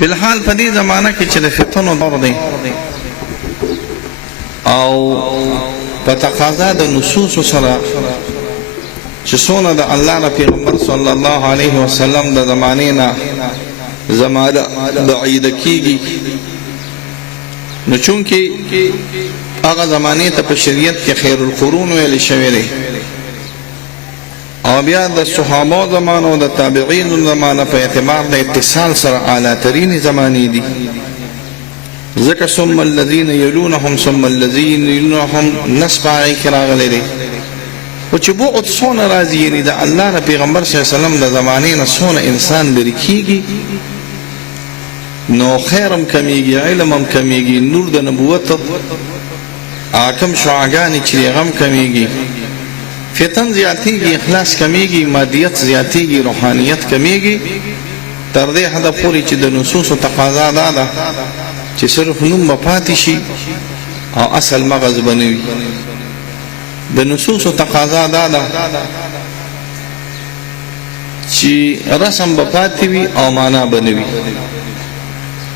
فی الحال په دې زمانه کې چې د فتنو دور دی او په تقاضا د نصوصو سره چې څونه د الله د پیغمبر صلی الله علیه وسلم د زمانې نه زمانه بعیده کیږي، نو چونکې هغه زمانې ته په شریعت کې خیر القرون ویل شوی دی او بیا د صحابه زمانه او د تابعین زمانه په اعتبار د اتصال سره اعلی ترین زمانې دي، ځکه ثم الذین یلونهم ثم الذین یلونهم نسب هغې کې راغلی دی. خو چې بعد څونه راځي، یعنې د الله د پیغمبر صلی الله علیه وسلم د زمانې نه څونه انسان لرې کېږي، نو خیر هم کمیږي، علم هم کمیږي، نور د نبوت کم شعاګانې چې هغه هم کمیږي، فتن زیاتیږي، اخلاص کمیږي، مادیت زیاتیږي، روحانیت کمیږي، تر دې حده پورې چې د نصوصو تقاضا دا ده چې صرف نوم به پاتې شي او اصل مغز به نه وي. د نصوصو تقاضا دا ده چې رسم به پاتې وي او معنا به نه وي.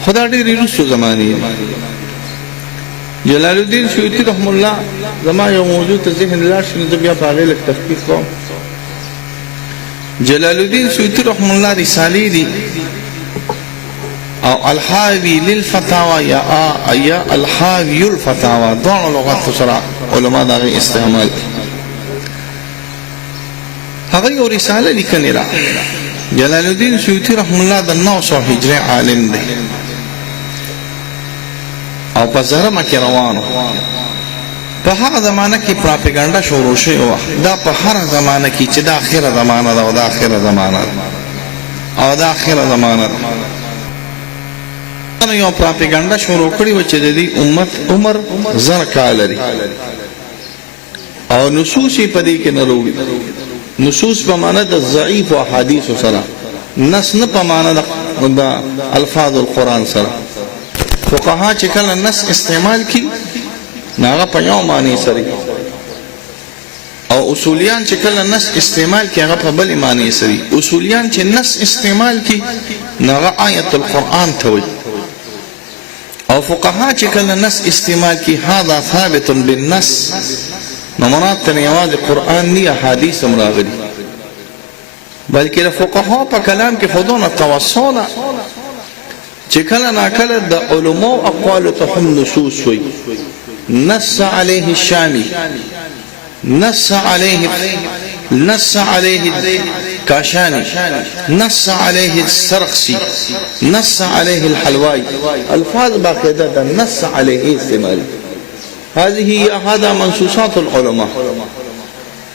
خو دا ډېرې وروستو زمانې دي. جلال الدین سیوطي رحم الله، زما یو موضوع ته ذهن لاړ شي نو زه بیا په هغې لږ تحقیق کوم. جلال الدین سیوطي رحم الله رسالې دي او الحاوی للفتاوی یا الحاوی الفتاوی دواړو لغاتو سره علما د هغې استعمال دي. هغه یو رساله لیکنې ده. جلال الدین سیوطي رحم الله د 900 هجري عالم دی او په زرمه کې روانو. په هغه زمانه کې پراپګاندا شروع شوې وه. دا په هره زمانه کې چې دا اخره زمانه ده او دا اخره زمانه ده او دا اخره زمانه ده، یو پراپګاندا شروع کړې وه چې د دې امت عمر 1000 کال لري او نصوص یې په دې کې نه راوړي. نصوص په معنا د ضعیف احادیثو سره، نص نه په معنا د الفاظ القرآن سره. فقها چې کله نص استعمال کی نو هغه په یو معنی سره، او اصولیان چې کله نص استعمال کی هغه په بلې معنی سره. اصولیان چې نص استعمال کی نو هغه آیت القرآن ته وایي، او فقها چې کله نص استعمال کی هذا ثابت بالنص نو مراد ته یوازې قرآن نه احادیث هم راغلي، بلکې د فقها په کلام کې خودونه توسع ده چې کله ناکله د علماو اقوالو ته هم نصوص وي. نص علیه الشامی، نص علیه کاشانی، نص علیه السرخسی، نص علیه الحلوائی، الفاظ باقاعده ده نص علیه استعمال. هذا منصوصات العلماء،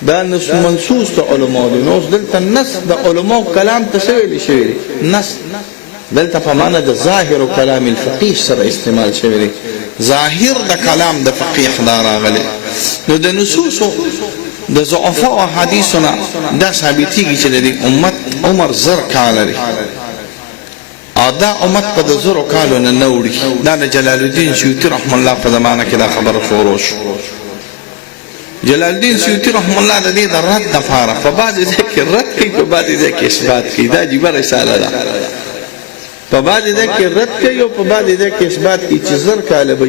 دا منصوص د علماء دي. نو دلته نص د علماء کلام ته څه ویل شوی دی؟ نص دلته په معنا د ظاهر کلام الفقيه سره استعمال شوی دی. ظاهر د کلام د فقيه دا راغلی. نو د نصوصو د ضعفاء او حدیثونه دا ثابتېږي چې د امت عمر 1000 کال لري او دا امت په د 1000 کالو نه نه وړي. دا د جلال الدین سیوطي رحم الله په زمانه کې دا خبره شروع شو. جلال الدین سیوطي رحم الله د دې د رد دپاره په بعضې ځای کې رد کوي، په بعضې ځای کې اثبات کوي. دا عجیبه رساله ده. په بعضې ځای کې رد کوي او په بعضې ځای کې اثبات کوي چې 1000 کاله به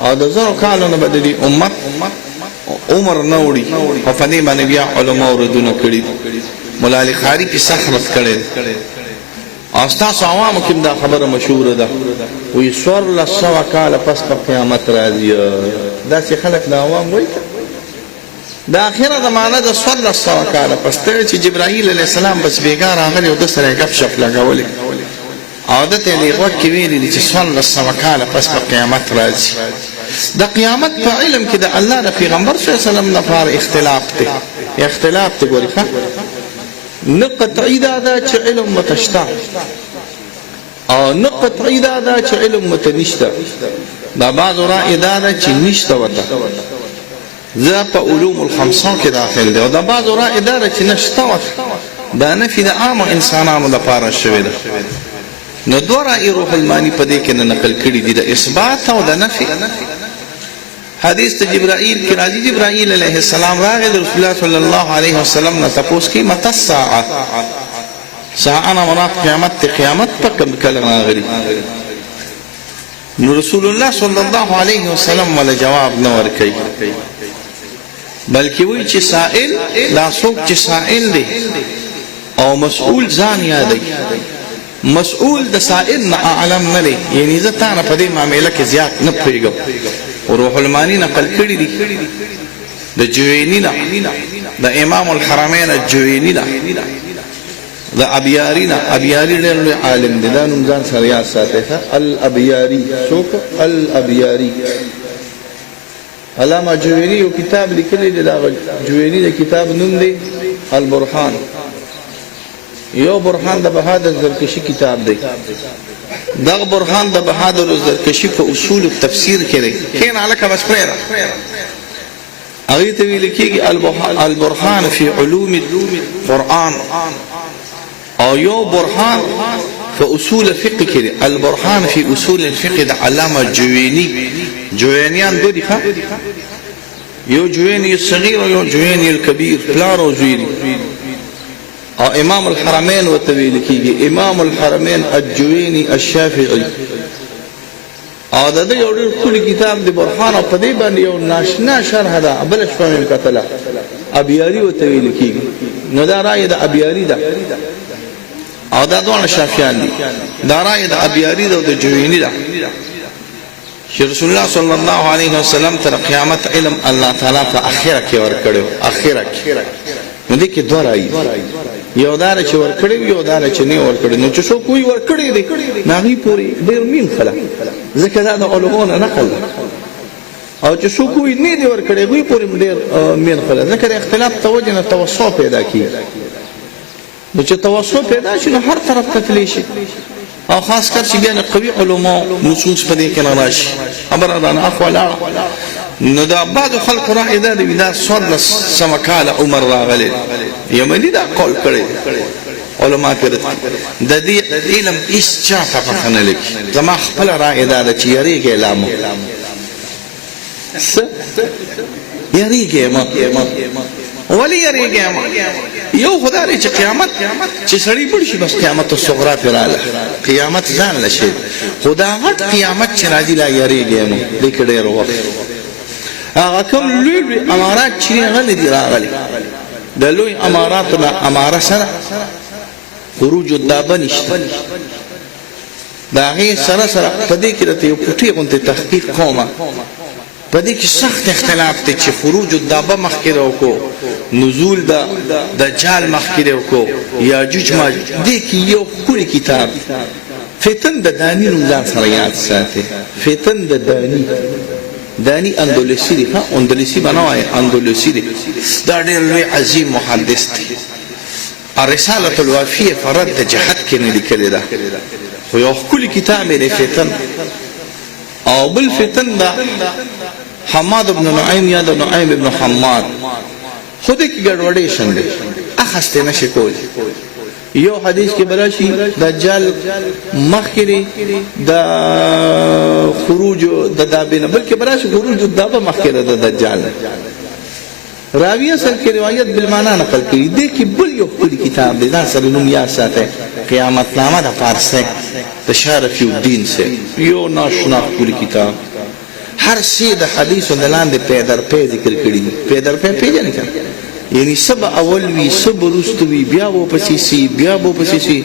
او د 1000 کالو نه به د دې امت عمر نه وړي. او په دې باندې بیا علماو ردونه کړي. مولا علي قاري کې سخت رد کړی او ستاسو عوامو کې دا خبره مشهوره ده، وایي 1400 کاله پس په قیامت راځي. داسې خلک د عوام وایي د اخره زمانه د 1400 کاله پس ته چې جبرائیل علیه السلام بس بېګا راغلی او ده سره یې ګپ شپ لګولی او ده ته یې د غوږ کې ویلي دي چې 1400 کاله پس په قیامت راځي. د قیامت په علم کې د الله د پیغمبر صلی الله علیه وسلم لپاره اختلاف دی. اختلاف دی ګورې ښه، نه قطعي دا ده چې علم مته شته او نه قطعي دا ده چې علم مته نشته. دا بعضو رأی دا ده چې نشته ورته، زه په علوم الخمسه کې داخل دی. او دا بعضو رأی دا ده چې نشته ورته، دا نفي د عامو انسانانو لپاره شوې ده. نو دوه رأی روح المانی په دې کې نه نقل کړي دي، د اثبات او د نفي. حدیث ته جبرائیل کې راځي، جبرائیل علیه السلام راغی د رسول الله صلی الله علیه وسلم نه تپوس کوي متى الساعه، ساعنا مراد قیامت پا کم کلم آغلی. نو رسول الله صلی الله علیه وسلم ولا جواب نور کئی، بلکې وی چې سائل لا څوک چې سائل دی او مسئول ځان یادی، مسئول د سائل نه اعلم نه دی. یعنی زه تا نه په دې معامله کې زیات نه پوهېږم. روح المانی نقل کړي دي د جویني نه، د امام الحرمین الجویني نه، د ابیاری نه. ابیاری ډېر لوی عالم دی، دا نوم ځان سره یاد ساتئ. الابیاری څوک؟ الابیاری. علامه جویني یو کتاب لیکلی دی، دا جویني د کتاب نوم دی البرهان. یو برهان د بهادر زرکشي کتاب دی. دغه برهان د بهادر زرکشي په اصول تفسیر کې دی. کین علاقه بس پرېږده، هغې ته ویل کېږي البرهان فی علوم القرآن. او یو برهان په اصول فقه کې دی، البرهان فی اصول الفقه د علامه جویني. جوینیان دو دي ښه، یو جویني الصغیر او یو جویني الکبیر، پلار او زوی دي. او امام الحرمین ورته ویل کېږي امام الحرمین الجویني الشافعي. او د دې یو ډېر ښکلی کتاب دی برهان، او په دې باندې یو ناشنا شرح ده، بله شپه مې کتله، ابیاري ورته ویل کېږي. نو دا رایې د ابیاري ده، او دا دواړه شافعیان دي. دا رایې د ابیاري ده او د جویني ده چې رسول الله صلی الله علیه وسلم تر قیامت علم الله تعالی په اخره کې ورکړی. اخره کې نو دې کې دوه رایې، یو دا چې ورکړی، یو دا چې نه ورکړی. نو چې څوک وایي ورکړی دی، نو هغې پورې ډېر مین خلک، ځکه دا د علماو نه نقل ده. او چې څوک وایي نه دی ورکړی، هغوی پورې ډېر مین خلک، ځکه د اختلاف د وجې نه توسع پیدا کېږي. نو چې توسع پیدا شي نو هر طرف ته تللی شي، او خاص کر چې بیا د قوي علماو نصوص په دې کې نه راشي. خبره ده نه اخوا لاړه. نو دا بعضو خلکو رایې دا دی، دا څوارلس سمه کاله عمر راغلی، یمني دا قول کړی علما پرې د دې علم هېڅ چا ته پخه نه لیکي. زما خپله رایې دا ده چې یېرېږئ لا مو، څه یېرېږئ مه. ولې یېرېږئ مه؟ یو خو دا دی چې قیامت چې سړی مړ شي بس قیامت الصغرا پرې راغله، قیامت ځان له شي. خو دا غټ قیامت چې راځي لا یېرېږئ مه، دې کې ډېر وخت. هغه کوم لوی لوی امارات چې هغه نه دي راغلي، د لوی اماراتو نه اماره سره خروج الدابه نشته. د هغې سره سره په دې کې راته یو پوټې غوندې تحقیق کومه، په دې کې سخت اختلاف دی چې خروج الدابه مخکې وکړو، نزول د دجال مخکې وکړو، یاجوج ماجوج. دې کې یو ښکلی کتاب فتن د داني نوم ځان سره یاد ساتئ. فتن د داني، داني اندلسي دی، ښه اندلسي به نه وایي، اندلسي دی. دا ډېر لوی عظیم محدث دی. الرسالة الوافیه په رد د جهت کې نه لیکلې ده، خو یو ښکلی کتاب دی فتن. او بل فتن دا حماد بن نعیم یا د نعیم بن حماد، خو دې کې ګډوډي شنده اخسته نشي کولی. یو حدیث کې براشي دجال مخکې د خروج د دابه نه، بلکې براشي خروج د دابه مخکې د دجال. راوی اصل کې روایت بالمعنی نقل کړي. دې کې بل یو ښکلی کتاب دی، دا سره نوم یاد ساتئ، قیامت نامه د فارسی د شارفی الدین سے. یو ناشنا ښکلی کتاب، هر شی د حدیثو د لاندې پیدر پی ذکر کړي. پیدر پی پیژنئ که؟ یعنی سب اول وی، سب وروسته وي، بیا به ورپسې سي، بیا به ورپسې سي.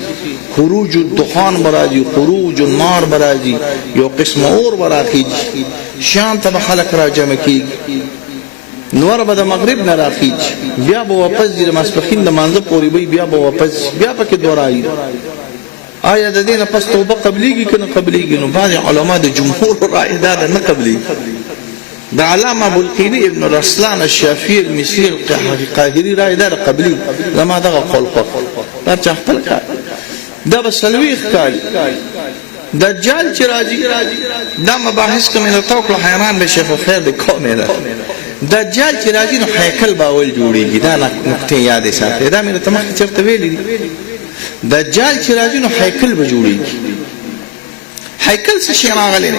خروج الدخان به راځي، خروج النار به راځي، یو قسم اور به راخیږي، شام ته به خلک راجمع کېږي، نور به د مغرب نه راخیږي، بیا به واپس ځي د ماسپښین د مانځه پورې وي، بیا به واپس بیا پکې دوړایي. آیا د دې نه پس توبه قبلیږي که نه قبلیږي؟ نو بعضې علما د جمهور رایې دا ده نه قبلیږي. د علامه ابوالقیني ابن رسلان الشافعي المصري القاهري رایې دا ده قبلیږي. زما دغه قول خوښ، هر چا خپل کار. دا به څلوېښت کال دجال چې راځي، دا مباحث که مې درته وکړو حیران به شیخ الخیر د قومې ده. دجال چې راځي نو هیکل به اول جوړېږي. دا نقطې یادې ساتئ، دا مې درته مخکې چېرته ویلي دي. دجال چې راځي نو هیکل به جوړېږي. هیکل څه شی راغلی دی؟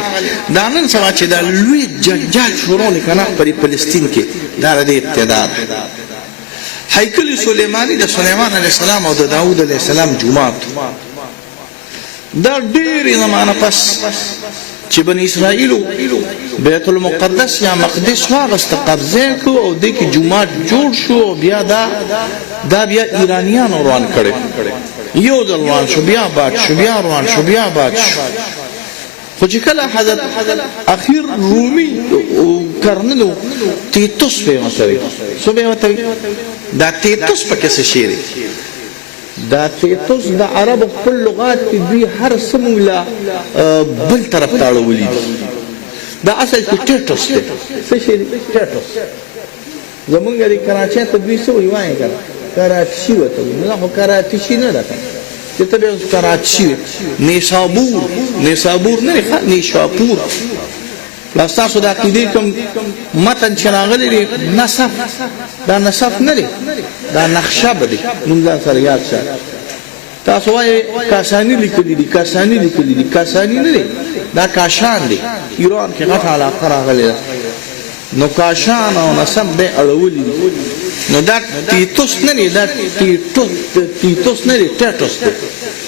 دا نن سبا چې دا لوی جنجال شروع دی که نه په فلسطین کې، دا د دې ابتدا ده. هیکل سلیمانی د سلیمان علیه السلام او د داود علیه السلام جومات دا ډېرې زمانه پس چې بني اسرائیلو بیت المقدس یا مقدس واغسته قبضه کړو او دې کې جومات جوړ شو او بیا دا بیا ایرانیانو روان کړی یو ځل روان شو بیا باد شو بیا روان شو بیا باد شو خو چې کله حضرت اخیر رومي کرنلو تیتوس به وتوي څه به وتوي دا تیتوس پکې څه شی دی دا تیتوس د عربو خپل لغات کې دوی هر څه موږ له بل طرف ته اړولي دا اصل کې ټیټوس دی څه شی دی ټیټوس زمونږ د کراچۍ ته دوی څه وایي کراچي ورته وایي نه خو کراچي نه ده چې ته بیا کراچي نیسابور نه نیشاپور دا ستاسو د عقیدې کوم متن چې راغلی دی نصف دا نصف نه دی دا نخشب دی نوم ځان سره یاد شه تاسو وایئ کاشاني لیکلي دي کاشاني نه دی دا کاشان دی ایران کې غټه علاقه راغلې ده نو کاشان او نصب به اړولي دي نو دا تیتوس نه دی دا تیتوس نه دی ټیټوس دی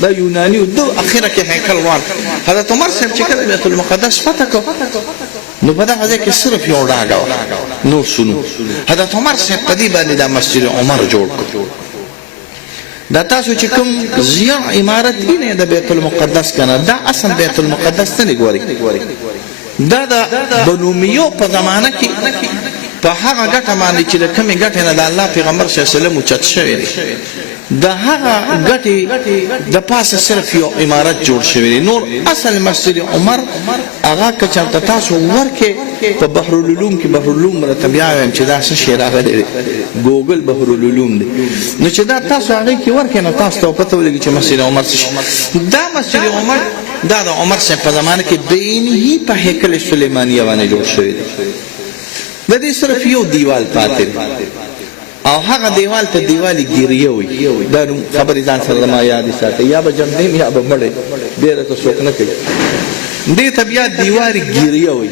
دا یونانی و دو اخیره کې هیکل وان حضرت عمر صاحب چې کله بیت المقدس فتح کو نو په دغه ځای کې صرف یو ډاګه وه نور سنو حضرت عمر صاحب په دې باندې دا مسجد عمر جوړ کړ دا تاسو چې کوم ضیاع عمارت وینئ د بیت المقدس کنه دا اصل بیت المقدس نه دی ګورئ دا د بنو امیو په زمانه کې په هغه ګټه باندې چې د کومې ګټې نه د الله پیغمبر صلی الله علیه وسلم اوچت شوی دی د هغه ګټې د پاسه صرف یو عمارت جوړ شوی دی نور اصل مسجد عمر هغه که چېرته تاسو ورکې په بحرالعلوم کې بحرالعلوم راته بیا وایم چې دا څه شی راغلی دی ګوګل بحرالعلوم دی نو چې دا تاسو هغې کې ورکې نو تاسو ته پته ولګي چې مسجد عمر څه شي دا مسجد عمر دا د عمر صاحب په زمانه کې بینهی په هیکل سلیمانیه باندې جوړ شوی دی د دې صرف یو دیوال پاتې او هغه دیوال ته دیوال ګیریه وي دا خبرې ځان سره زما یادې ساتئ یا به جمدیم یا به مړی ډېره ته څوک نه کوي دې ته بیا دیوار ګیریه وي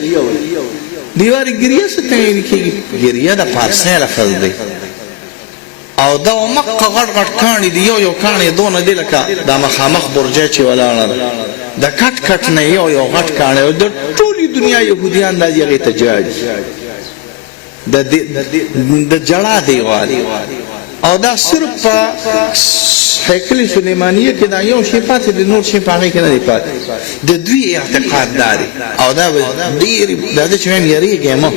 دیوار ګیریه څه ته ویل کېږي ګیریه د فارسي لفظ دی او دا مقه غټ غټ کاڼي دي یو کاڼی دونه دی لکه دا مخامخ برجه چې ولاړه ده د کټ کټ نه یو غټ کاڼی او د ټولې دنیا یهودیان دا هغې ته جاړي د جړه دیوال او دا صرف په هیکل سلیمانیه کې دا یو شی پاتې د نور شی په هغې کې نه دی پاتې د دوی اعتقاد دا دی او دا ډېر دا چې وایم یېرېږئ مه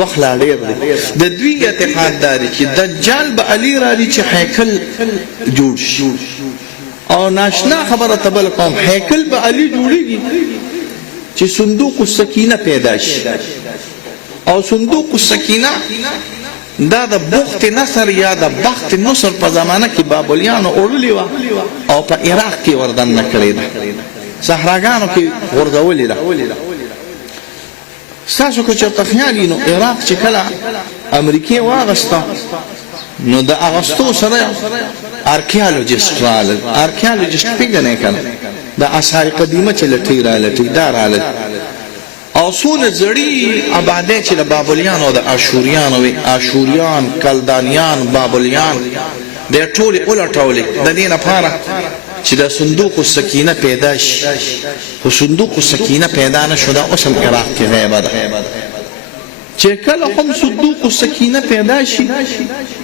وخت لا ډېر دی د دوی اعتقاد دا دی چې دجال به علي راځي چې هیکل جوړ شي او ناشنا خبره ته بل کوم هیکل به علي جوړېږي چې صندوق السکینه پیدا شي او صندوق السکینه دا د بخت نصر یا د بخت نصر په زمانه کې بابلیانو وړلې وه او په عراق کې وردننه کړې ده صحراګانو کې غورځولې ده ستاسو که چېرته خیال وي نو عراق چې کله امریکې واغسته نو د اغستو سره ارکیالوجسټ راغلل ارکیالوجسټ پېژنئ که نه د اثار قدیمه چې لټۍ رالټۍ دا راغلل او څونه زړې آبادۍ چې د بابلیانو او د اشوریانو وي اشوریان کلدانیان بابلیان دا ټولې ولټولې د دې لپاره چې د صندوق السکینه پیدا شي خو صندوق السکینه پیدا نه شو دا اوس هم عراق کې غیبه ده چې کله هم صندوق السکینه پیدا شي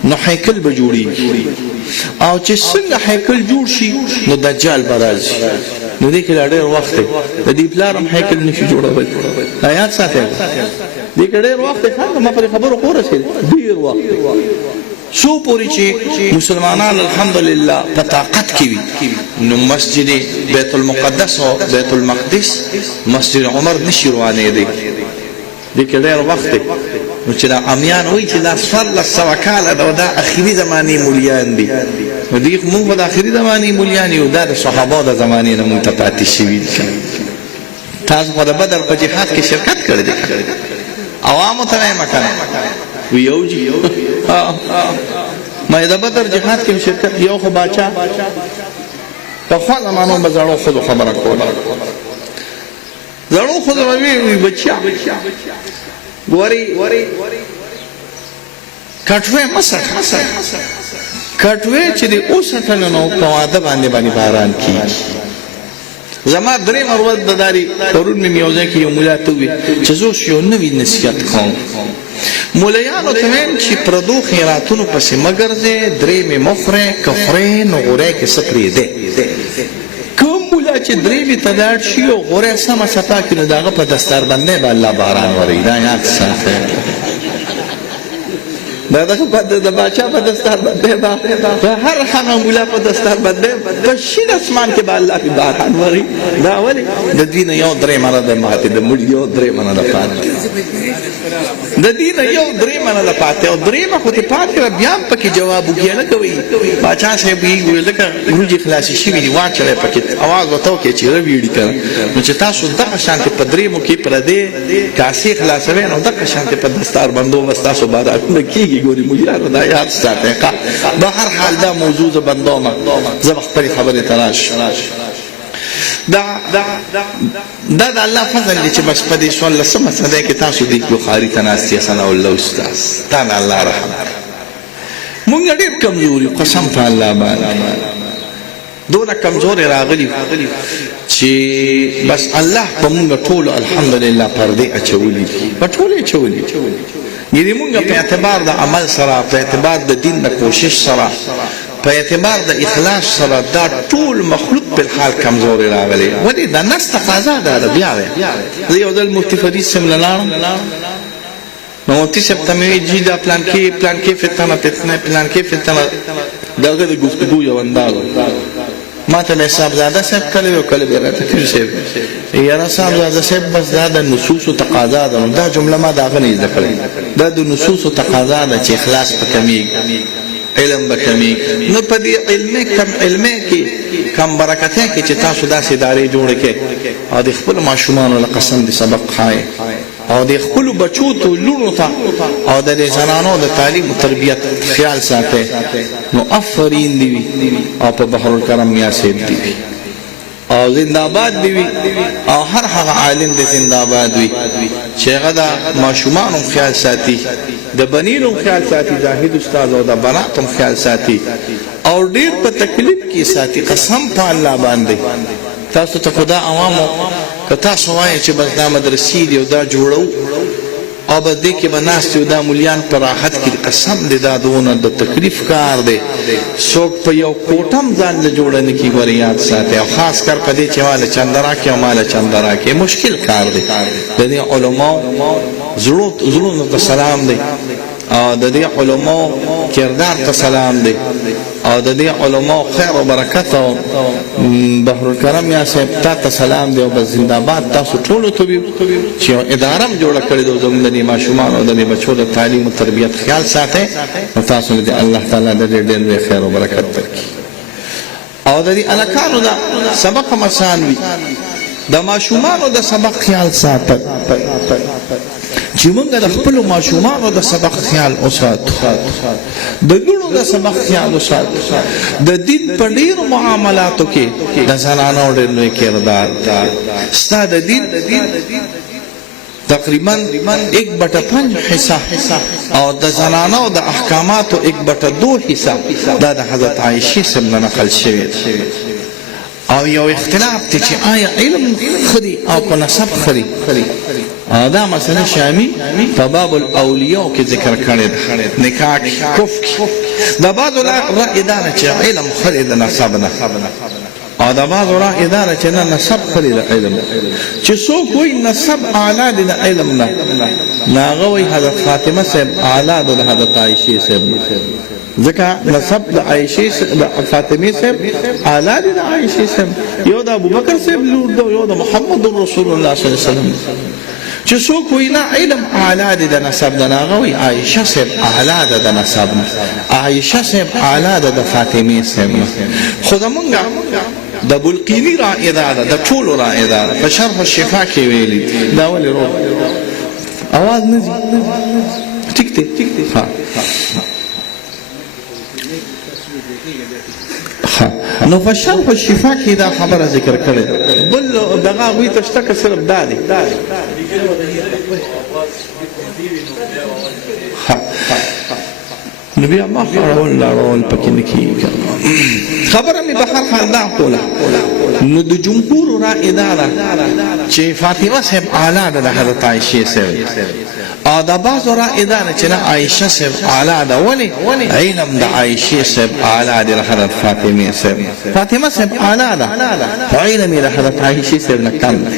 نو هیکل به جوړېږي او چې څنګه هیکل جوړ شي نو دجال به راځي نو دې کې لا ډېر وخت دی د دې پلار هم هیکل نشي جوړولی دا یاد ساتئ دې کې ډېر وخت دی ښه ما پرې خبرو خو ورسېد ډېر وخت څو پورې چې مسلمانان الحمدلله په طاقت کې وي نو مسجد بیت المقدس او بیت المقدس مسجد عمر نشي روانېدی دې کې ډېر وخت دی نو چې دا امیان وایي چې دا 1400 کاله دا اخري زمانې مولیان دي نو دې موږ به د اخري زمانې مولیان یو دا د صحابه د زمانې نه موږ ته پاتې شوي دي تاسو خو د بدر په جهاد کې شرکت کړی دی عوامو ته وایم که نه وی یو جي ما د بدر جهاد کې شرکت یو خو باچا پخوا زمانو به زړو ښځو خبره کوله زړو ښځو به وي بچیا ګورئ کټوې مسح کټوې چې دې اوسټل نو په واده باندې باران کیږي. زما درې مرود د داري پرون مې میوزه کې یو مولا ته وی چې زه یو نوی نصیحت کوم. مولیانو ته ویم چې پردو خیراتونو پسې مګرځې، درې مې مخورې که خورې نو غورې کې څه پرېږدې. کوم مولا چې درې مې ته لاړ شي او غورې سمه صفا کړي نو د هغه په دستاربندۍ به الله باران وري. دا یاد ساتئ. د باچا په دستاربندۍ به د هر هغه مولا په دستاربندۍ په شین اسمان کې به الله پې باران وري. دا ولې د دوی نه یو درې منه ده ماتې، د مړي یو درې منه ده پاتې، د دې نه یو درې منه ده پاتې، او درېیمه خو دې پاتې وه بیا هم پکې جواب وکړې نه کوئ. باچا صاحب وایي لکه وروجې خلاصې شوي دي واچوئ پکې اواز ورته وکړئ چې رویړي که نو چې تاسو دغه شانتې په درېیمو کې پردې کاسې خلاصوئ نو دغه شانتې په دستاربندو بس تاسو بارانونه کېږي. ګورې مولیانو دا یاد ساتئ. به هر حال دا موضوع زه بندومه، زه به خپلې خبرې ته راشم. دا د الله فضل دی چې بس په دې 14مه صدۍ کې تاسو دې بخاري ته ناست یې. ثناء الله استاذ دا د الله رحم. مونږ ډېر کمزور یو قسم په الله باندې، دونه کمزورې راغلي چې بس الله په مونږ ټولو الحمدلله پردې اچولي دي، په ټولې اچولي دي. یعنې مونږ په اعتبار د عمل سره، په اعتبار د دین د کوشش سره، په اعتبار د اخلاص سره دا ټول مخلوق په حال کمزوري راغلی. ولې دا نس تقاضا ده بیا وی. زه یو ځل مفتي فرید صاحب له لاړم نو مفتي صاحب ته مې ویل جي دا پلان کې فتنه پلان کې فتنه دغه د گفتگو یو انداز ما ته مې صاحبزاده صاحب کله یو کله به راته کوي صاحب یاره صاحبزاده صاحب بس دا د نصوصو تقاضا ده. دا جمله ما داغه نه زده کړې. دا د نصوصو تقاضا ده چې اخلاص په کمیږي، علم به کمیږي. نو په دې علمي کې کم برکته کې چې تاسو داسې ادارې جوړې کړئ او د خپلو ماشومانو له قسم د سبق خایئ او د خپلو بچو ته لوڼو ته او د دې زنانو د تعلیم و تربیت خیال ساتئ نو افرین دی وي او په بحرالکرم میا صاحب دی وي او زنده‌باد دی وي او هر هغه عالم د زنده‌باد وي چې هغه د ماشومانو خیال ساتي، د بنینو خیال ساتي، زاهد استاد او د بناتو خیال ساتي او ډیر په تکلیف کې ساتي. قسم په الله باندې تاسو ته خدا عوامو که تاسو وایئ چې بس دا مدرسې دي او دا جوړو او بس دې کې به ناست یو دا مولیان په راحت کې قسم دی دا دونه د تکلیف کار دی. څوک په یو کوټه هم ځان له جوړه نه کي. ګورې یاد ساتئ او خاص کر په دې چې ماله چنده راکړي او ماله چنده راکړي مشکل کار دی. د دې علماو زړونو ته سلام دی او د دې علماو کردار ته سلام دی او د دې علماو خیر او برکت او بحرالکرم یا صاحب ته سلام دی او بس زنده‌باد تاسو ټولو ته چې یو اداره هم جوړه کړې ده زموږ د دې ماشومانو او د دې بچو د تعلیم او تربیت خیال ساتئ نو تاسو د الله تعالی د ډېر خیر او برکت درکړي او د دې هلکانو د سبق هم آسان وي. د ماشومانو د سبق خیال ساتئ چې موږ د خپلو ماشومانو د سبق خیال وساتو، د لوڼو د سبق خیال وساتو. د دین په ډېرو معاملاتو کې د زنانو ډېر لوی کردار ستا د دین تقریبا 1/5 حصہ او د زنانو د احکاماتو 1/2 حصہ دا د حضرت عائشہ صاحب نه نقل شوی او یو اختلاف ته چې آیا علم خري او کو نسب خري دا مثلا شامی په باب الاولیاء کې ذکر کړی ده نکاح کف دا بعض رأی دا چې علم خري د نسب نه او دا بعض رأی دا چې نه نسب خري د علم چې څوک وایي نسب اعلی د علم نه هغه وایي حضرت فاطمه صاحب اعلی د حضرت عائشہ صاحب ځکه نسب د عائشہ د فاطمه صاحب اعلی د عائشہ صاحب یو د ابوبکر صاحب لور ده یو د محمد رسول الله صلی الله علیه وسلم چې څوک وایي نه علم اعلی دی د نسب نه هغه وایي عائشہ صاحب اعلی ده د نسب نه عائشہ صاحب اعلی ده د فاطمه صاحب نه. خو زمونږ د بلقیني رائے ده د ټولو رائے ده په شرح الشفا کې ویلي دا ولې روح اواز نه ځي ټیک دی ها نو په شرح الشفا کې دا خبره ذکر کړې بل دغه وی تشتک صرف دا دی نو بیا ما خړول لاړول پکې نه کېږي. خبره مې به هر حال دا کوله نو د جمهور رائے دا ده چې فاطمه صاحب اعلی ده د حضرت عایشې صاحب، او د بعضو رائے دا ده چې نه عایشه صاحب اعلی ده. ولې؟ علم د عایشې صاحب اعلی دی د حضرت فاطمه صاحب. فاطمه صاحب اعلی ده خو علم یې د حضرت عایشې صاحب نه کم ده.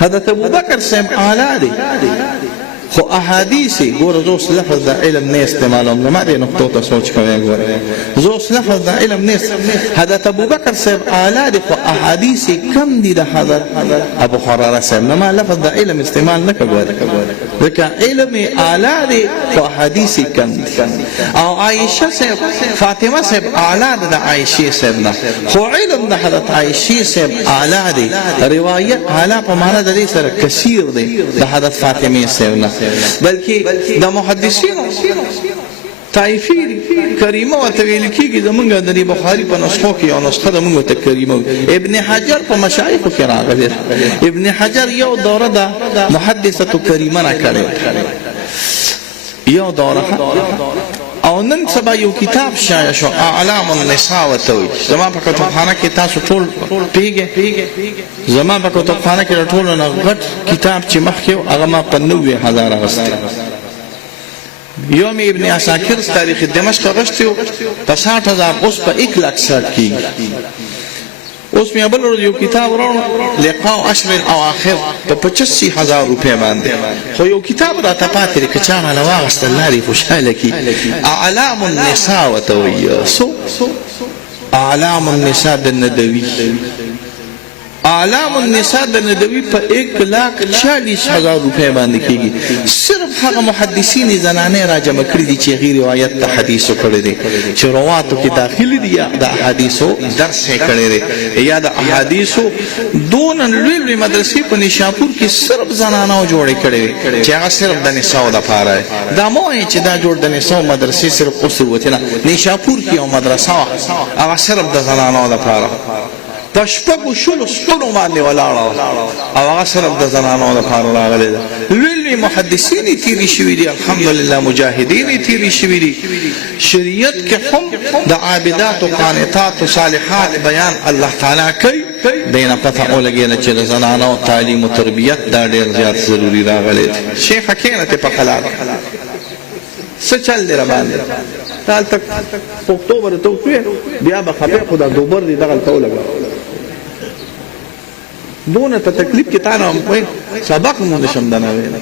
حضرت ابوبکر صاحب اعلی دی خو احادیث ګوره زه اوس لفظ د علم نه استعمالوم، زما دې نقطو ته سوچ کوئ. ګوره زه اوس لفظ د علم نه حضرت ابوبکر صاحب اعلی دی خو احادیث کم دي د حضرت ابو هريره صاحب نه. ما لفظ د علم استعمال نه کوم ځکه علم اعلی دی خو احادیث کم دي. او عایشه صاحب فاطمه صاحب اعلی ده د عایشه صاحب نه خو علم د حضرت عایشه صاحب اعلی دی. روایت اعلی په معنا د دې سره کثیر دی د حضرت فاطمه صاحب نه، بلکې د محدثینو طائفی کریمه ورته ویل کېږي. زمونږ د بخاري په نسخو کې یو نسخه ده، مونږ ته کریمه. ابن حجر په مشایخو کې راغلی، ابن حجر یو دوره د محدثه کریمه نه کړې یو دوره. او نن سبا یو کتاب شایع شو اعلام النساء ورته وایي. زما په کتابخانه کې تاسو ټول پیږئ، زما په کتابخانه کې د ټولو نه غټ کتاب چې مخکې و هغه ما په 90,000 اخیستی. یو مې ابن عساکر تاریخ دمشق اخیستی و په 60,000، اوس په 1,60,000 کېږي. اوس مې بل ورځ یو کتاب راوړ لقاء عشر الاواخر په 85,000 روپۍ باندې، خو یو کتاب راته پاتې دی که چا ماله واخیسته لارې خوشحاله کړي. اعلام النساء ورته وایي. اعلام النساء د ندوي، اعلام النساء د ندوي په 1,40,000 روپۍ باندې کېږي. صرف هغه محدثین زنانې را جمع کړي دي چې هغې روایت د حدیثو کړی دی، چې رواتو کې داخلي دي یا د احادیثو درس یې کړی دی یا د احادیثو دونه لوی لوی مدرسې په نیشاپور کې صرف زنانو جوړې کړې وي چې هغه صرف د نساو دپاره. دا مه وایئ چې دا جوړ د نساو مدرسې صرف اوس وتې نه، نیشاپور کې یو مدرسه وه هغه صرف د زنانو دپاره په شپږو شلو ستنو باندې ولاړه او هغه صرف د زنانو دپاره راغلې ده. لوی لوی محدثین یې تېرې شوي دي، الحمدلله مجاهدین یې تېرې شوي دي. شریعت کې هم د عابداتو قانتاتو صالحات بیان الله تعالی کوي. دې نه پته ولګېده چې د زنانو تعلیم و تربیت دا ډېر زیات ضروري راغلی دی. شیخه کښېنه په قلار څه چل دی راباندې هلته پښتو به درته وکړې بیا به خبر خو دا دوبر دی دغلته ولګه دونه ته تکلیف کې تا نه سبق مو نشم دنه ویلی.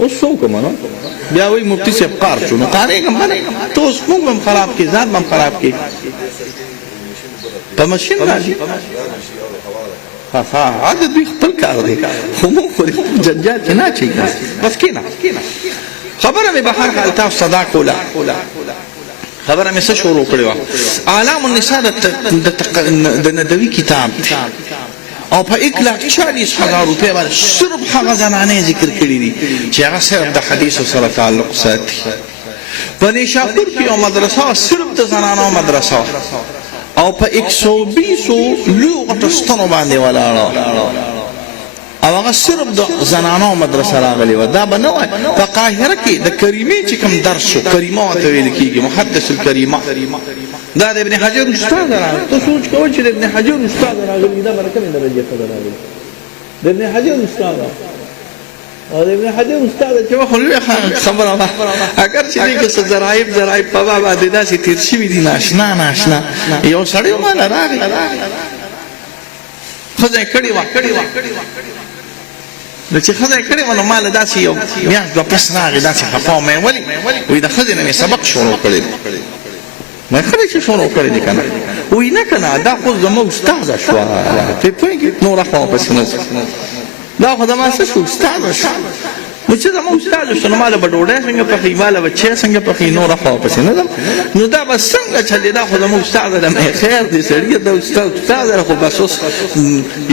اوس څه وکړم نو بیا وایي مفتي صاحب قار شو نو قارېږم به نه ته اوس موږ به هم خراب کړې ځان به هم خراب کړې په مشین راځي. ها د دوی خپل کار دی خو موږ خو جنجال کې نه اچوي بس کښېنه. خبره مې به هر حال تاسو ته دا کوله، خبره مې څه شروع کړې وه. اعلام النساء د ندوي کتاب دی او په 1,40,000 روپۍ باندې صرف هغه زنانې ذکر کړي دي چې هغه صرف د حدیثو سره تعلق ساتي. په نیشاپور کې یو مدرسه صرف د زنانو مدرسه او په 120 لویو غټو ستنو باندې ولاړه او هغه صرف د زنانو مدرسه راغلې وه. دا به نه وای په قاهره کې د کریمې چې کوم درس شو، کریمه ورته ویل کېږي، محدث الکریمه، دا د ابن حجر استاد راغلی. ته سوچ کوه چې د ابن حجر استاد راغلی دا به د کومې درجې ښه راغلی د ابن حجر استاد او د ابن حجر استاد چې خو لویه خبره ده. اگر چې دې کې څه ضرایب په ما باندې داسې تېر شوي دي ناشنا یو سړی ماله راغی ښځه یې کړې وه نو چې ښځه یې کړې وه نو ماله داسې یو میاشت دوه پس راغی داسې خفه وم ولې وایي د ښځې نه مې سبق شروع کړی دی. ما خبرې چې شروع کړی دی که نه وایي نه که نه دا خو زما استاده شوه پرې پوهېږې نوره خوا ورپسې نه دا خو زما څه شو استاده شو نو چې زما استاده شو نو ماله به ډوډۍ څنګه پخوي ماله به چای څنګه پخوي نوره خوا ورپسې نه ځم نو دا به څنګه چلې دا خو زما استاده ده مې خیر دی سړي دا استاده ده خو بس اوس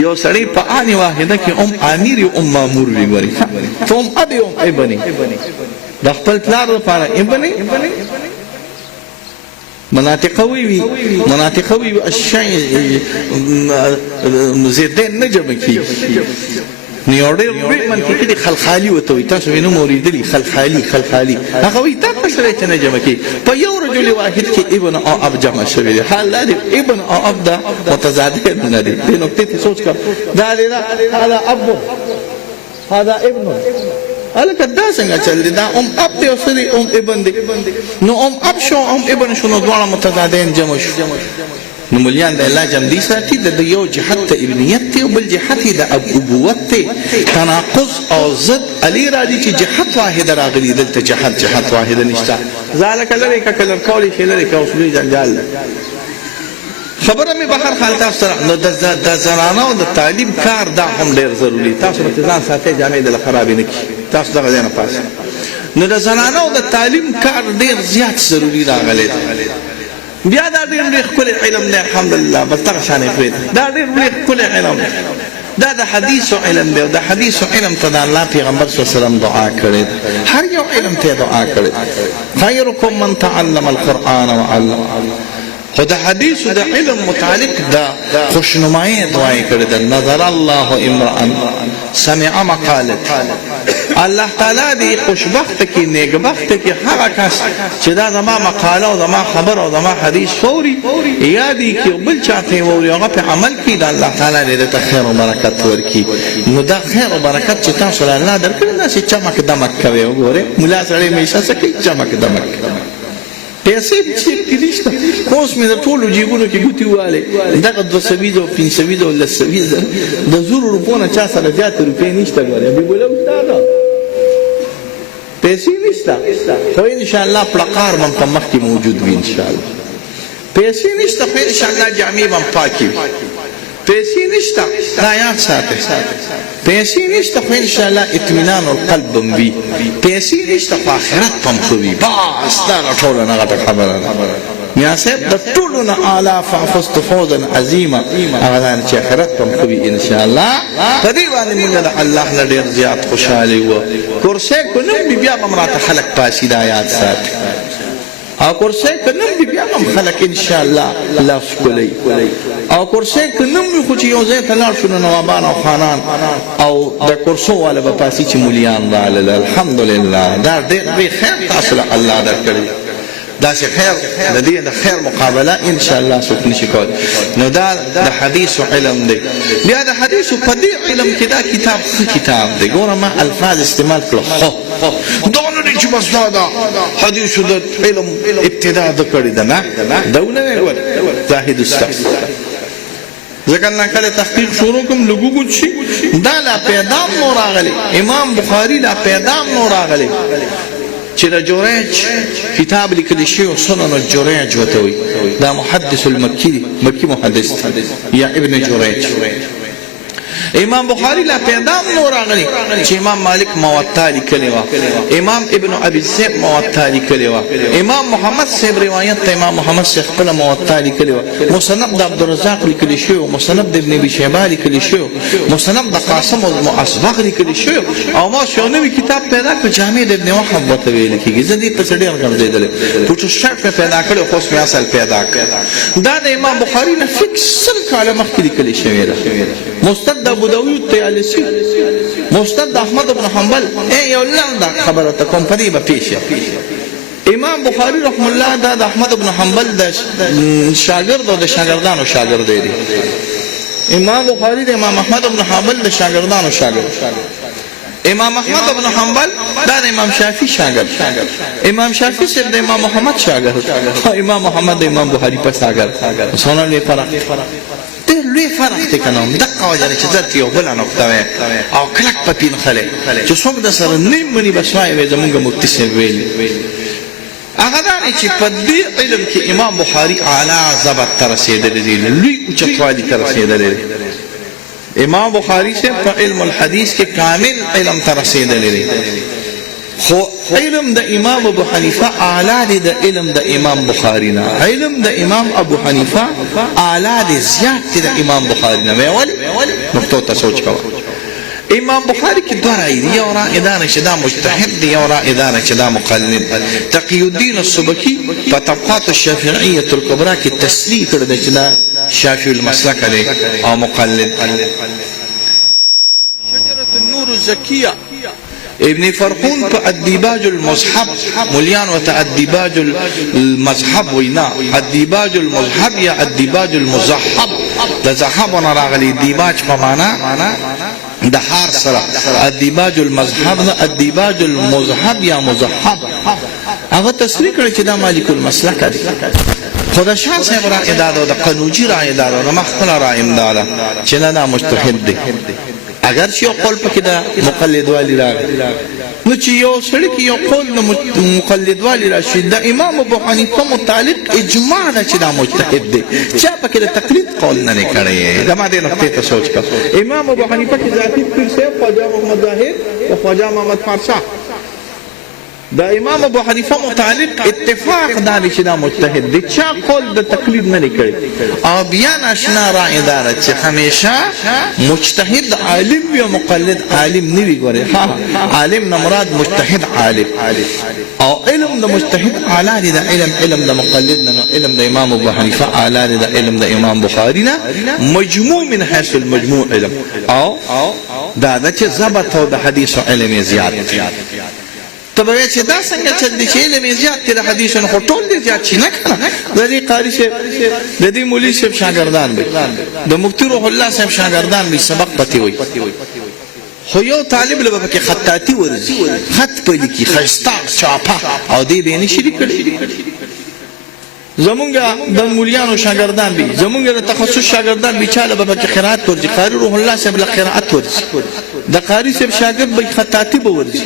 یو سړی په آن واحده کې امیر یو مامور وي ګورې ته هم اب یې ای بنې د خپل پلار لپاره ای بنې مناطقوي وي الشيء زیدین نه جمع کېږي نو یو ډېر لوی منفي کړي خلخالي ورته وایي. تاسو یې نوم اورېدلي خلخالي هغه وایي دا څه سره چې نه جمع کړي په یو رجل واحد کې ابن او اب جمع شوي دي. حال دا دی ابن او اب دا متضادین نه دي. دې نقطې ته سوچ کړه دا دی هذا اب هذا ابن هلکه دا څنګه چل دی دا ام اب دی او سړي ام ابن دی نو ام اب شو ام ابن شو نو دواړه متضادین جمع شو. نو مليان د الله جمع دي ساتي د یو جهت ته ابنیت دی او بل جهت د ابوت دی. تناقض او ضد علی راځي چې جهت واحد راغلي دلته جهت واحد نشته. ذالک لری ک کلر کولی شي لری ک اصلي جنجال خبره می بهر حال تاسو سره نو د زنانه او د تعلیم کار دا هم ډیر ضروری. تاسو په ځان ساتي جامې د خراب نه کی تاسو دغه نه پاس. نو د زنانه او د تعلیم کار ډیر زیات ضروری راغلی. بیا دا ډېر لوی ښکلی علم دی الحمدلله بس دغه شانې پرېږده. دا ډېر لوی ښکلی علم دی. دا د حدیثو علم دی او د حدیثو علم ته د الله پیغمبر صلی الله علیه وسلم دعا کړې ده. هر یو علم ته دعا کړې ده. خیرکم من تعلم القرآن وعلم. خو د حدیثو د علم متعلق د خوشنمایي دعا یې کړې ده. نظر الله امرأ سمع مقالت. الله تعالی دې خوشبخته کې نیکبخته کې هغه کس چې دا زما مقاله او زما خبر او زما حدیث فوري یادې کې بل چاته ووري هغه په عمل کې د الله تعالی دې ته خیر او برکت ورکړي. نو دا خیر او برکت چې تاسو له الله درکړي دا چې چمک دمک کوي. وګوره ملا سړی همیشه څه کوي چمک دمک پیسې چې کلیشته اوس مې د ټولو جیبونو کې ګوتې ووالې دغه 200 او 500 او 100 د زرو روپو نه چا سره زیاتې روپۍ نشته. ګورې بیبوله استاده پیسې نشته خو انشاءالله پړقار به په مخ کې موجود وي. انشاءالله پیسې نشته خو انشاءالله جامې به پاکې وي. پیسې نشته دا یاد ساتئ. پیسې نشته خو انشاءالله اطمینان القلب به وي. پیسې نشته خو آخرت به هم ښه وي. بس دغه ټوله نغته خبره ده. میا صاحب د ټولو نه اعلی ففزت فوزا عظیما هغه دا چې آخرت به هم ښه وي انشاءالله. په دې باندې موږ د الله نه ډېر زیات خوشحاله یو. کرسۍ که نه وي بیا به هم راته خلک پاسي دا یاد ساتي. او کرسۍ که نه وي بیا هم خلک انشاءالله لاس کولی. او کرسۍ که نه وي خو چې یو ځای ته لاړ شو نو نوابان او خانان او د کرسو والا به پاسي چې مولیان رالل. الحمدلله دا ډېر لوی خیر تاسو له الله درکړی. داسې خیر د دې د خیر مقابله انشاءالله څوک نشي کولی. نو دا د حدیثو علم دی. بیا د حدیثو په دې علم کې دا کتاب ښه کتاب دی. ګوره ما الفاظ استعمال کړل خو دا نه دی چې بس دا حدیثو د علم ابتدا ده کړې ده نه دا ونه ګوره زاهد استاد ځکه نه کله تحقیق شروع کوم لګو ګوت شي دا لا پیدام نو راغلی. امام بخاری لا پیدام نو راغلی چې د جوریج کتاب لیکل شوی سنن الجوریج ورته وایي. دا محدث المکی محدث یا ابن جوریج. امام بخاری لا پیدام نو راغلی چې امام مالک موطا لیکلی وه. امام ابن ابي ذئب موطا لیکلی وه. امام محمد صاحب روایت ته امام محمد صاحب خپله موطا لیکلی وه. مصنف د عبدالرزاق لیکلی شوی و. مصنف د ابن ابي شیبه لیکلی شوی و. مصنف د قاسم المصبغ لیکلی شوی او ما یو نوی کتاب پیدا کړ جامع د ابن وهب ورته ویل کېږي. زه دې پسې ډېر ګرځېدلی فوټوسټاټ مې پیدا کړی خو اوس مې اصل پیدا کړ. دا د امام بخاري نه فکس 100 کاله مخکې لیکلی شوی ده. مستند ابو داود طیالسی مستند احمد بن حنبل یو لنډه خبره ته کوم په دې به پیښه. امام بخاری رحم الله دا د احمد بن حنبل د شاګرد او د شاګردانو شاګرد دی. امام بخاری د امام احمد بن حنبل د شاګردانو شاګرد. امام احمد بن حنبل دا د امام شافعي شاګرد. امام شافعي صاحب د امام محمد شاګرد. امام محمد د امام بخاری په شاګرد. څونه لوی فرق لوی فرق دی که نه دقه وجه ده چې درته یو بله نقطه وی او کلک په پینخلی چې څوک د سره نیم مني بس وایي وی زمونږ مفتي صاحب ویلي. هغه دا دی چې په دې علم کې امام بخاري اعلی ضبط ته رسېدلی دی. لوی اوچتوالي ته رسېدلی دی. امام بخاري صاحب په علم الحدیث کې کامل علم ته رسېدلی دی. خو علم د امام ابو حنیفه اعلی دی د علم د امام بخاری نه. علم د امام ابو حنیفه اعلی دی زیات دی د امام بخاری نه. ولې نقطو ته سوچ کوه. امام بخاری کې دوه رأی دي. یو رأی دا چې دا مجتهد دی. یو رأی دا چې دا مقلد. تقی الدین السبکی په طبقات الشافعیة الکبرى کې تصریح کړی دی چې دا شافعي المسلک دی او مقلد. شجرة زكية ابن فرقون په الديباج المصحب مليان وته الديباج المذهب وینا الديباج المذهب یا الديباج المزحب د زحبنا راغلي ديباج په معنا د حار سره الديباج المذهب الديباج المذهب یا مزحب هغه تصریح کړی چې دا مالک المسلک دی خدا شاه صاحب را اداره د قنوجي را اداره د مخکله را امداده چې نه مجتهد دی اگر چې یو قول پکې دا مقلد والی راغی نو چې یو سړی کې یو قول د مقلد والی راشي د امام ابو حنیفه متعلق اجماع ده چې دا مجتهد دی چا پکې د تقلید قول نه کړی دا ما دې نقطې ته سوچ کړ امام ابو حنیفه کې ذاتی پیر صاحب خواجه محمد ظاهر او خواجه محمد فارسا دا امام ابو حنیفه متعلق اتفاق داری چې دا مجتهد دی چا قول د تقلید نه کړی او بیا ناشنا را اداره چې همیشه مجتهد عالم وي مقلد عالم نه وي ګوره ها عالم نه مراد مجتهد عالم او علم د مجتهد اعلی دی د علم د مقلد نه علم د امام ابو حنیفه اعلی دی د علم د امام بخاری نه مجموع من حيث المجموع علم او دا چې ضبط او د حدیث او علم زیات تبه چې دا څنګه چې د علم زیات تر حدیثونو خو ټول دي زیات شي نه کنه د دې قاری شه د دې مولوی شه شاګردان به د مفتی روح الله صاحب شاګردان به سبق پتی وي خو یو طالب له به کې خطاطي ورزي خط په لیکي خستا چاپا او دې به نه شي کړی زمونږه د مولیانو شاګردان به زمونږه د تخصص شاګردان به چاله به کې قرات ورزي قاری روح الله صاحب له قرات ورزي د قاری صاحب شاګرد به خطاطي به ورزي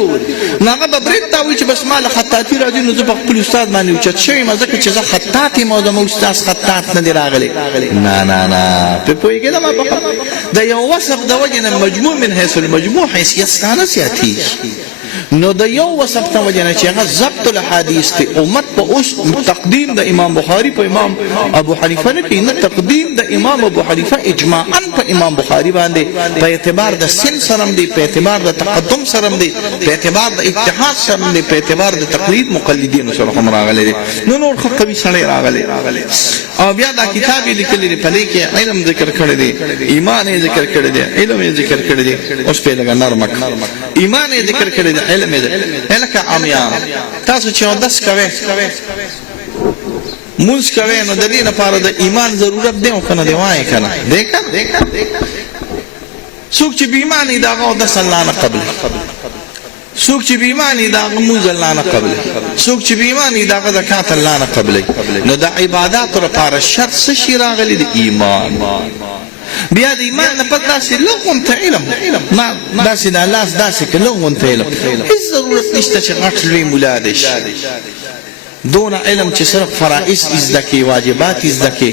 ناغه به برید تا وی چې بس مال خطاطي راځي نو زه په خپل استاد باندې اوچت شوی مزه چې زه خطاطي مو د استاد خطاط نه دی راغلی نه په پوهیږه ما په د یو وصف د وجه نه مجموع من حيث المجموع حیثیت ستانه سیاتی نو د یو وصف ته وجه نه چې هغه ضبط الحدیث ته امت په اوس تقدیم د امام بخاری په امام ابو حنیفه نه کې نه تقدیم د امام ابو حنیفه اجماعا په امام بخاری باندې په اعتبار د سن سره دی په اعتبار د تقدم سره دی په اعتبار د اتحاد سره دی په اعتبار د تقلید مقلدین سره هم راغلي نو نور خو قوي سره راغلي او بیا دا کتاب لیکلی دی په دې کې علم ذکر کړی دی ایمان ذکر کړی دی علم ذکر کړی دی اوس په لګا نرمک ایمان ذکر کړی دی علم دې الکه عامیان تاسو چې داس کوي مونږ کوي نو د دې لپاره د ایمان ضرورت دی او کنه دی وای کنه دیکھا څوک چې بیمانی دا غو د سلانه قبل څوک چې بیمانی دا مونږ الله نه قبل څوک چې بیمانی دا زکات الله نه قبل نو د عبادت لپاره شرط څه شي راغلي د ایمان بیا د ایمان نه پد داسې لغون ته علم ما داسې د الله داسې لغون ته علم هیڅ ضرورت نشته چې غټ لوی مولا دی دون علم چې صرف فرائض زده کی واجبات زده کی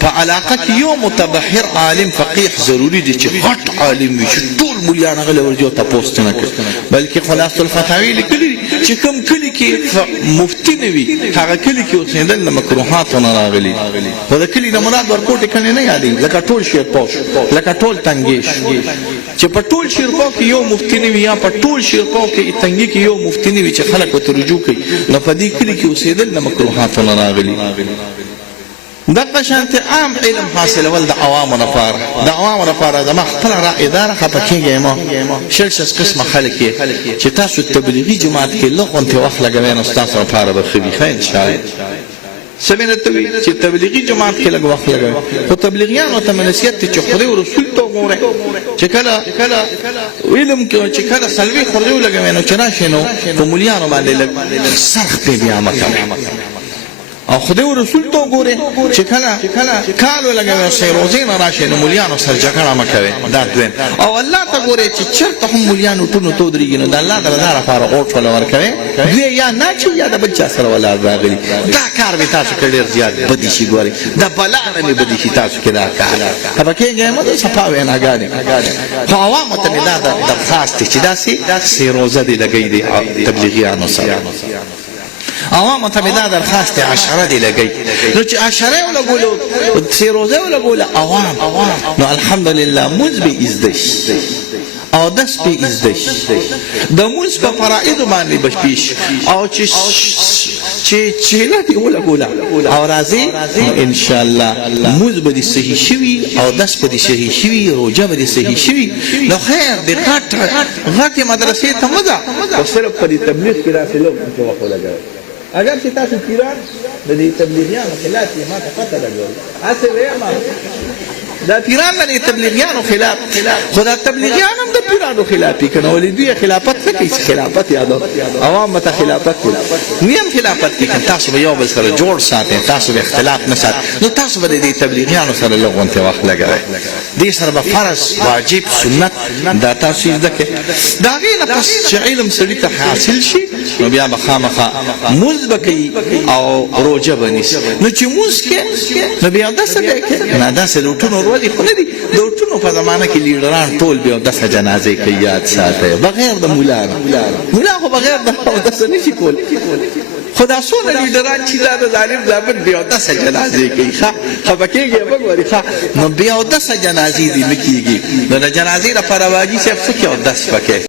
په علاقه کې یو متبحر عالم فقيه ضروری دی چې غټ عالم وي چې ټول مولیان غل ورجو تاسو نه کوي بلکې خلاصه الفتاوی لیکلي چې کوم کلی کې مفتی نه وي هغه کلی کې اوسېدل مکروهات نه راغلي خو د کلی نه مراد ورکوټ کنه نه یادي لکه ټول شیر پوش لکه ټول تنگیش چې په ټول شیر پو کې یو مفتی نه وي یا په ټول شیر پو کې تنگي کې یو مفتی نه وي چې خلک ته رجوع کوي نو په دې کلی کې سیدل مکروهات نه راغلي دغه شانت عام علم حاصل ول د عوام لپاره د مخفل را اداره خپکیږي ما شلشس قسمه خلک چې تاسو تبلیغي جماعت کې لغون ته وخت لګوي نو تاسو لپاره به خبي خیر شاید سمینه توی چې تبلیغي جماعت کې لګ وخت لګوي خو تبلیغیانو ته منسیت چې خدای او رسول ته وګوره چې کله علم کې چې کله سلوي خدای لګوي نو چې راشي نو کوملیانو باندې لګ سرخ په بیا مکه او خدای او رسول ته وګوره چې کله کالو لګوي سه روزینه راشي نو مليانو سره جګړه مکوي دا دویم او الله ته وګوره چې چرته هم مليانو ټونو تو درېږي نو د الله تعالی لپاره اوټ ولا ورکوي دوی یا نه چې یا د بچا سره ولا راغلي دا کار به تاسو کړي زیات بدی شي ګوري دا بلا نه بدی شي تاسو کې دا کار هغه کېږي مو صفاوي نه غاړي خو عوام ته دا درخواست چې دا سه روزه دی لګي دي تبلیغیانو سره عوام ته دا درخواست عشره دی لګي نو چې عشره ولګولو سی روزه ولګول عوام نو الحمدلله مزبي ازدش او دس په ازده شي د مونځ په فرائضو باندې به پیش او چې چیله دې ولګوله او راځي ان شاء الله مونځ به دې صحیح شوي او دس به دې صحیح شوي روژه به دې صحیح شوي نو خیر د غټې مدرسې ته مه ځه خو صرف په دې تبلیغ کې راسې لږ پکې وخت ولګوئ اگر چې تاسو پیران د دې تبلیغیانو خلاف یې ما ته پته لګوئ هسې ویمه دا پیران د تبلیغیانو خلاف خو دا تبلیغیان هم د پیرانو خلاف دي که نه ولې دوی خلافت نه کوي خلافت یادو عوام به ته خلافت کوي دوی هم خلافت کوي که تاسو به یو بل سره جوړ ساتئ تاسو به اختلاف نه ساتئ نو تاسو به د دې تبلیغیانو سره لږ غونتې وخت لګوئ دې سره به فرض واجب سنت دا تاسو زده کړئ د هغې نه پس چې علم سړي ته حاصل شي نو بیا به خامخا مونځ به کوي او روژه به نیسي نو چې مونځ کې نو بیا اودسه به یې کوي نه داسې د اټونو ورځې خو نه دي د اټونو په زمانه کې لیډران ټول بیا اودسه جنازې کوي یاد ساتئ بغیر د ملا نه ملا خو بغیر د اودسه نشي کولی خو دا څونه لیډران چې دا د ظالم ضابط بیا اودسه جنازې کوي خفه کېږي به ګورې نو بیا اودسه جنازې دې نه کېږي نو د جنازې لپاره واجي صاحب څه کې اودس پکې